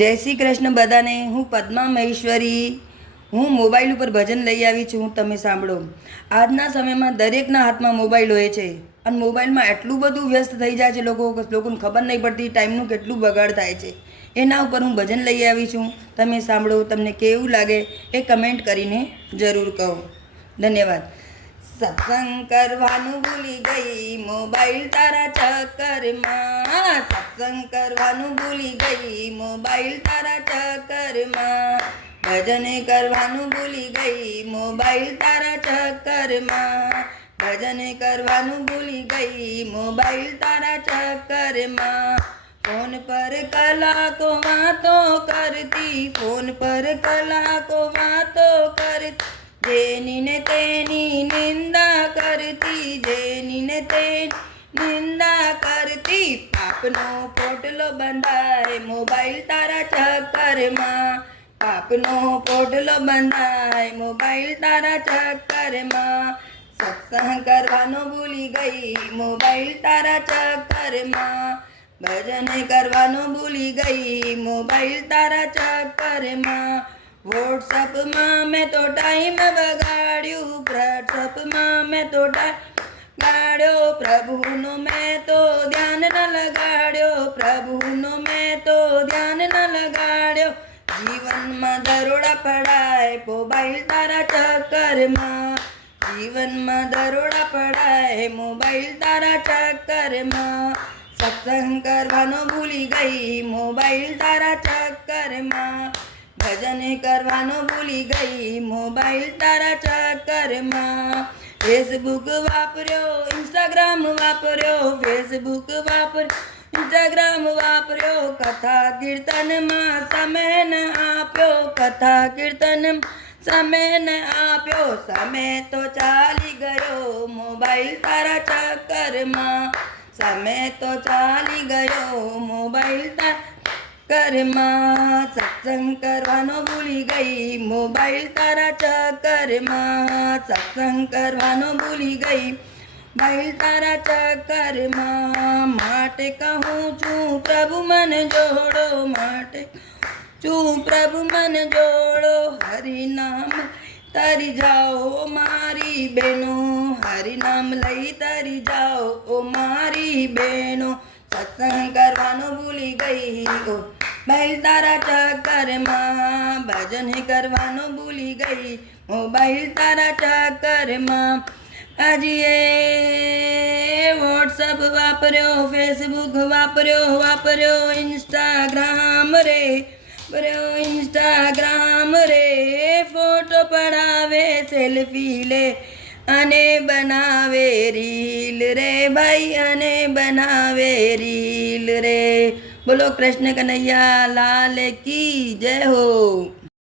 જય શ્રી કૃષ્ણ બધાને। હું પદ્મા મહેશ્વરી। હું મોબાઈલ ઉપર ભજન લઈ આવી છું, તમે સાંભળો। આજના સમયમાં દરેકના હાથમાં મોબાઈલ હોય છે અને મોબાઈલમાં એટલું બધું વ્યસ્ત થઈ જાય છે લોકોને ખબર નહીં પડતી ટાઈમનું કેટલું બગાડ થાય છે। એના ઉપર હું ભજન લઈ આવી છું, તમે સાંભળો। તમને કેવું લાગે એ કમેન્ટ કરીને જરૂર કહો। ધન્યવાદ। સત્સંગ કરવાનું ભૂલી ગઈ મોબાઈલ તારા ચક્કરમાં, સત્સંગ કરવાનું ભૂલી ગઈ મોબાઈલ તારા ચક્કરમાં, ભજન કરવાનું ભૂલી ગઈ મોબાઈલ તારા ચક્કરમાં, ભજન કરવાનું ભૂલી ગઈ મોબાઈલ તારા ચક્કરમાં। ફોન પર કલાકો વાતો કરતી, ફોન પર કલાકો વાતો કરતી, જેની ને તેની નિંદા કરતી, જેની ને તેની નિંદા કરતી, પાપનો પોટલો બંધાય મોબાઈલ તારા ચક્કરમાં, પાપનો પોટલો બંધાય મોબાઈલ તારા ચક્કરમાં। સત્સંગ કરવાનો ભૂલી ગઈ મોબાઈલ તારા ચક્કરમાં, ભજન કરવાનો ભૂલી ગઈ મોબાઈલ તારા ચક્કરમાં। વોટ્સઅપમાં મેં તો ટાઈમ બગાડ્યું, વોટ્સઅપમાં મેં તો ટાઈમ બગાડ્યો, પ્રભુનો મેં તો ધ્યાન ન લગાડ્યો, પ્રભુનો મેં તો ધ્યાન ન લગાડ્યો। જીવનમાં દરોડા પડાય મોબાઈલ તારા ચક્કરમાં, જીવનમાં દરોડા પડાય મોબાઈલ તારા ચક્કરમાં। સત્સંગ કરવાનો ભૂલી ગઈ મોબાઈલ તારા ચક્કરમાં, ભજન કરવાનો ભૂલી ગઈ મોબાઈલ તારા ચક્કરમાં। ફેસબુક વાપર્યો, ઇન્સ્ટાગ્રામ વાપર્યો, ફેસબુક વાપર્યો, ઇન્સ્ટાગ્રામ વાપર્યો, કથા કીર્તનમાં સમય ન આપ્યો, કથા કીર્તન સમય ન આપ્યો, સમય તો ચાલી ગયો મોબાઈલ તારા ચક્કરમાં, સમય તો ચાલી ગયો મોબાઈલ તારા ચક્કરમાં। સત્સંગ કરવાનો ભૂલી ગઈ મોબાઈલ તારા ચક્કરમાં, સત્સંગ કરવાનો ભૂલી ગઈ મોબાઈલ તારા ચક્કરમાં। માટે કહું છું પ્રભુ મન જોડો, માટે છું પ્રભુ મન જોડો, હરિનામ તરી જાઓ મારી બહેનો, હરિનામ લઈ તરી જાઓ ઓ મારી બહેનો। સત્સંગ કરવાનો ભૂલી ગઈ મોબાઈલ તારા ચક્કરમાં, ભજન કરવાનો ભૂલી ગઈ મોબાઈલ તારા ચક્કરમાં। આજે વોટ્સઅપ વાપર્યો, ફેસબુક વાપર્યો, ઇન્સ્ટાગ્રામ રે વાપર્યો, ઇન્સ્ટાગ્રામ રે, ફોટો પડાવે સેલ્ફી લે અને બનાવે રીલ રે ભાઈ, અને બનાવે રીલ રે। બોલો કૃષ્ણ કનૈયા લાલ કી જય હો।